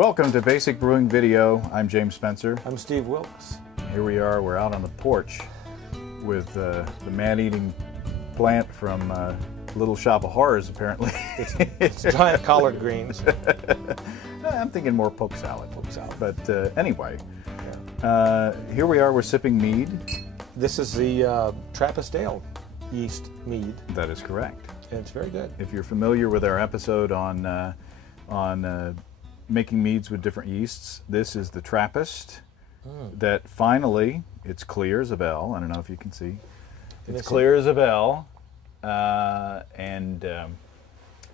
Welcome to Basic Brewing Video. I'm James Spencer. I'm Steve Wilkes. Here we are, we're out on the porch with the man-eating plant from Little Shop of Horrors, apparently. It's giant collard greens. I'm thinking more poke salad. Poke salad. But anyway, here we are, we're sipping mead. This is the Trappist Ale yeast mead. That is correct. And it's very good. If you're familiar with our episode on making meads with different yeasts, this is the Trappist that finally, it's clear as a bell. I don't know if you can see. It's clear as a bell and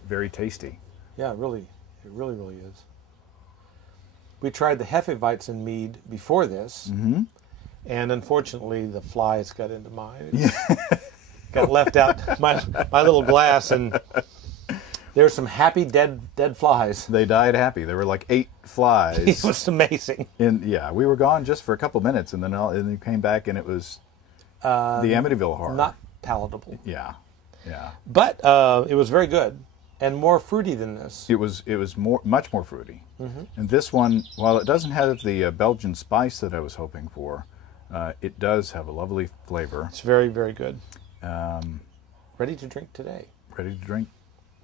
very tasty. Yeah, it really is. We tried the Hefeweizen mead before this, and unfortunately the flies got into mine. Got left out my little glass, and there's some happy dead flies. They died happy. There were like 8 flies. It was amazing. Yeah, we were gone just for a couple minutes, and then you came back, and it was the Amityville horror. Not palatable. Yeah. But it was very good and more fruity than this. It was much more fruity. And this one, while it doesn't have the Belgian spice that I was hoping for, it does have a lovely flavor. It's very, very good. Ready to drink today. Ready to drink.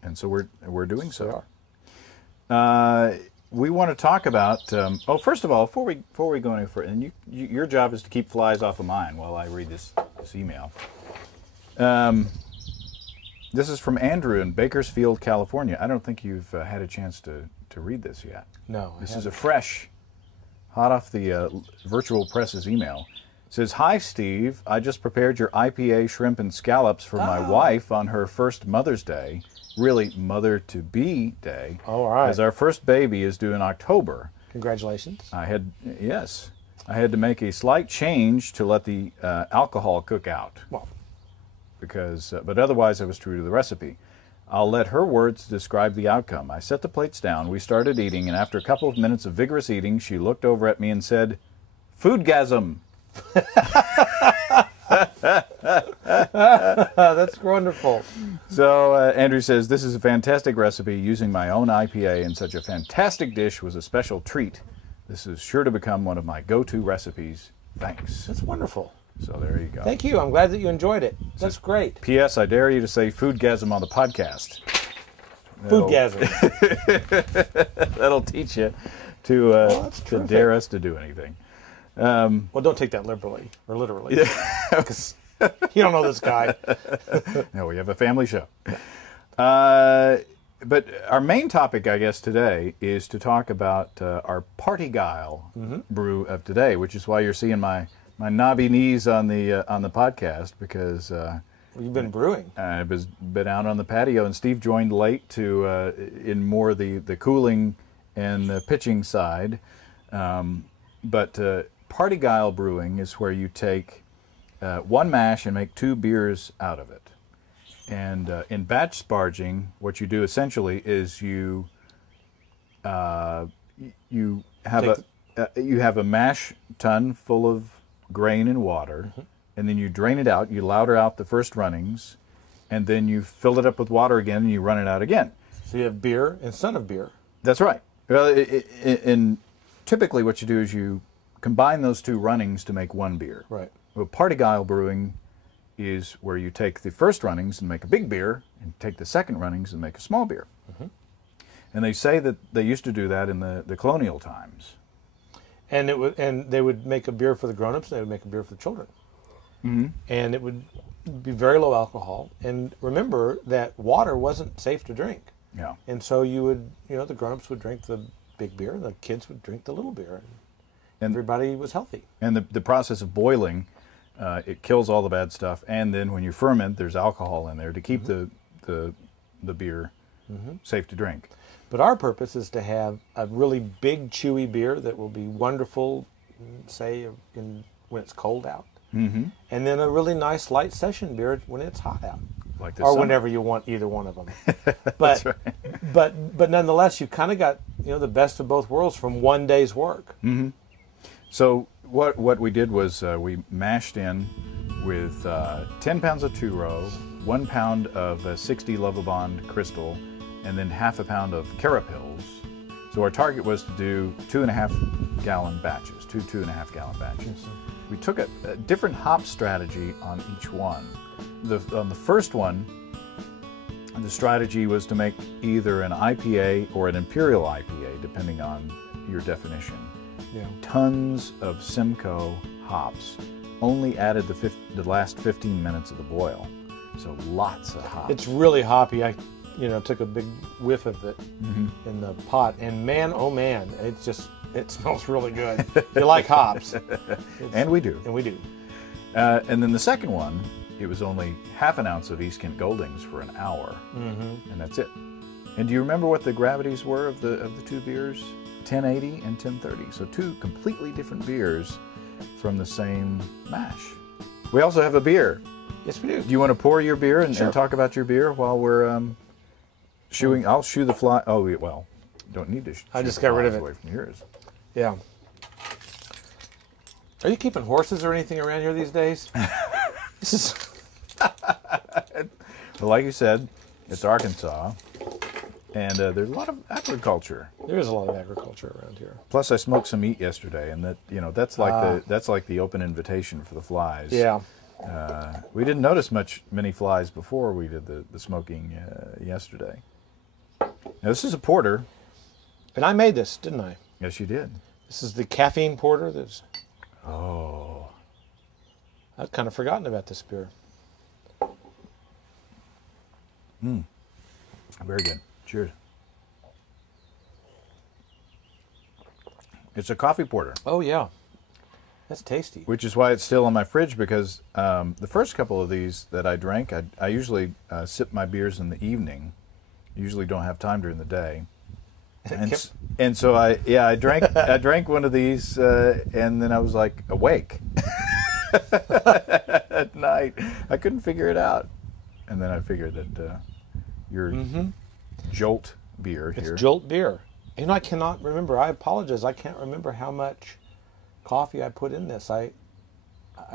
And so we're doing so. We are. We want to talk about. First of all, before we go any further, and your job is to keep flies off of mine while I read this email. This is from Andrew in Bakersfield, California. I don't think you've had a chance to read this yet. No. This is a fresh, hot off the Virtual Press's email. It says, "Hi, Steve. I just prepared your IPA shrimp and scallops for my wife on her first Mother's Day. Really, mother-to-be day. Oh, all right. As our first baby is due in October. Congratulations. I had to make a slight change to let the alcohol cook out. Well, But otherwise I was true to the recipe. I'll let her words describe the outcome. I set the plates down, we started eating, and after a couple of minutes of vigorous eating, she looked over at me and said, 'Foodgasm.' That's wonderful. So Andrew says, "This is a fantastic recipe. Using my own IPA in such a fantastic dish was a special treat. This is sure to become one of my go-to recipes. Thanks." That's wonderful. So there you go. Thank you. I'm glad that you enjoyed it. That's great. P.S. I dare you to say foodgasm on the podcast. Foodgasm. That'll teach you to dare us to do anything. Well, don't take that liberally or literally. Because you don't know this guy. No, we have a family show. But our main topic, I guess, today is to talk about our Party-gyle brew of today, which is why you're seeing my knobby knees on the podcast, because You've been brewing. I've been out on the patio, and Steve joined late to in more the cooling and the pitching side. But Party-gyle brewing is where you take one mash and make 2 beers out of it. And in batch sparging, what you do essentially is you have a mash tun full of grain and water, and then you drain it out. You lauter out the first runnings, and then you fill it up with water again, and you run it out again. So you have beer and son of beer. That's right. Well, and typically what you do is you combine those 2 runnings to make 1 beer. Right. Well, Party-gyle brewing is where you take the first runnings and make a big beer, and take the second runnings and make a small beer. And they say that they used to do that in the colonial times. And they would make a beer for the grown-ups, and they would make a beer for the children. And it would be very low alcohol. And remember that water wasn't safe to drink. Yeah. And so the grown-ups would drink the big beer, and the kids would drink the little beer. And everybody was healthy. And the process of boiling, it kills all the bad stuff. And then when you ferment, there's alcohol in there to keep the beer safe to drink. But our purpose is to have a really big, chewy beer that will be wonderful, say, when it's cold out. And then a really nice light session beer when it's hot out. Like this or summer. Whenever you want either one of them. But That's right. but nonetheless, you kind of got the best of both worlds from one day's work. So what we did was we mashed in with 10 pounds of 2-row, 1 pound of 60 Lovibond Crystal, and then half a pound of Carapils. So our target was to do 2.5 gallon batches, 2.5 gallon batches. We took a different hop strategy on each one. On the first one, the strategy was to make either an IPA or an Imperial IPA, depending on your definition. Yeah. Tons of Simcoe hops, only added the last 15 minutes of the boil. So lots of hops. It's really hoppy. I took a big whiff of it in the pot, and man, oh man, it smells really good. If you like hops. And we do. And we do. And then the second one, it was only half an ounce of East Kent Goldings for an hour, and that's it. And do you remember what the gravities were of the two beers? 1080 and 1030. So two completely different beers from the same mash. We also have a beer. Yes, we do. Do you want to pour your beer and Sure. talk about your beer while we're shooing? I'll shoo the fly. Oh, well, don't need to. I just got rid of it. Away from yours. Yeah. Are you keeping horses or anything around here these days? This is. Well, like you said, it's Arkansas, and there's a lot of agriculture. There is a lot of agriculture around here. Plus, I smoked some meat yesterday, and that's like the open invitation for the flies. Yeah. We didn't notice many flies before we did the smoking yesterday. Now, this is a porter. And I made this, didn't I? Yes, you did. This is the caffeine porter. Oh. I'd kind of forgotten about this beer. Very good. Cheers. It's a coffee porter. Oh, yeah. That's tasty. Which is why it's still in my fridge, because the first couple of these that I drank, I usually sip my beers in the evening. Usually don't have time during the day. And so I drank one of these, and then I was like awake at night. I couldn't figure it out, and then I figured that your Jolt beer here. It's Jolt beer. I cannot remember. I apologize. I can't remember how much coffee I put in this. I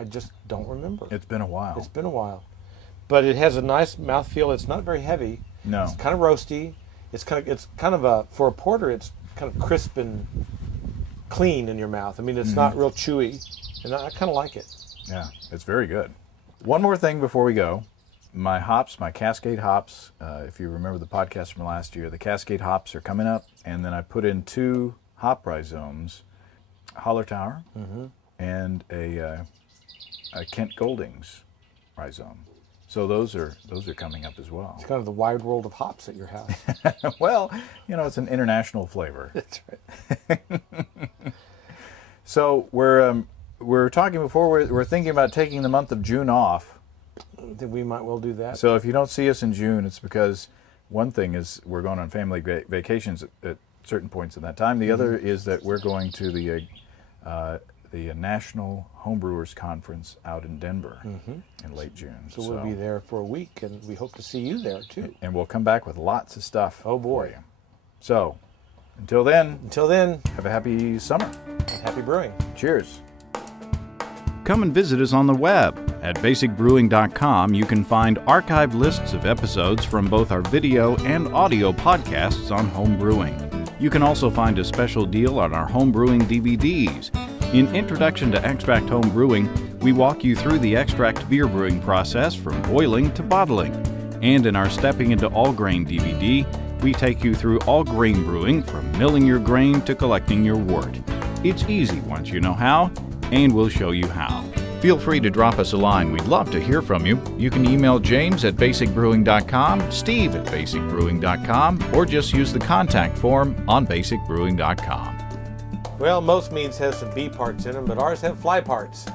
just don't remember. It's been a while. It's been a while, but it has a nice mouthfeel. It's not very heavy. No. It's kind of roasty. It's kind of a, for a porter, it's kind of crisp and clean in your mouth. I mean, it's not real chewy, and I kind of like it. Yeah, it's very good. One more thing before we go. My hops, my Cascade hops, if you remember the podcast from last year, the Cascade hops are coming up, and then I put in 2 hop rhizomes, Holler Tower and a Kent Goldings rhizome. So those are coming up as well. It's kind of the wide world of hops at your house. Well, it's an international flavor. That's right. So we're talking before. We're thinking about taking the month of June off. I think we might well do that. So if you don't see us in June, it's because one thing is we're going on family vacations at certain points in that time. The other is that we're going to the National Homebrewers Conference out in Denver in late June. So we'll be there for a week, and we hope to see you there too. And we'll come back with lots of stuff. Oh boy! For you. So until then, have a happy summer. And happy brewing. Cheers. Come and visit us on the web. At basicbrewing.com, you can find archived lists of episodes from both our video and audio podcasts on home brewing. You can also find a special deal on our home brewing DVDs. In Introduction to Extract Home Brewing, we walk you through the extract beer brewing process from boiling to bottling. And in our Stepping into All Grain DVD, we take you through all grain brewing from milling your grain to collecting your wort. It's easy once you know how, and we'll show you how. Feel free to drop us a line. We'd love to hear from you. You can email James at basicbrewing.com, Steve at basicbrewing.com, or just use the contact form on basicbrewing.com. Well, most meads have some bee parts in them, but ours have fly parts.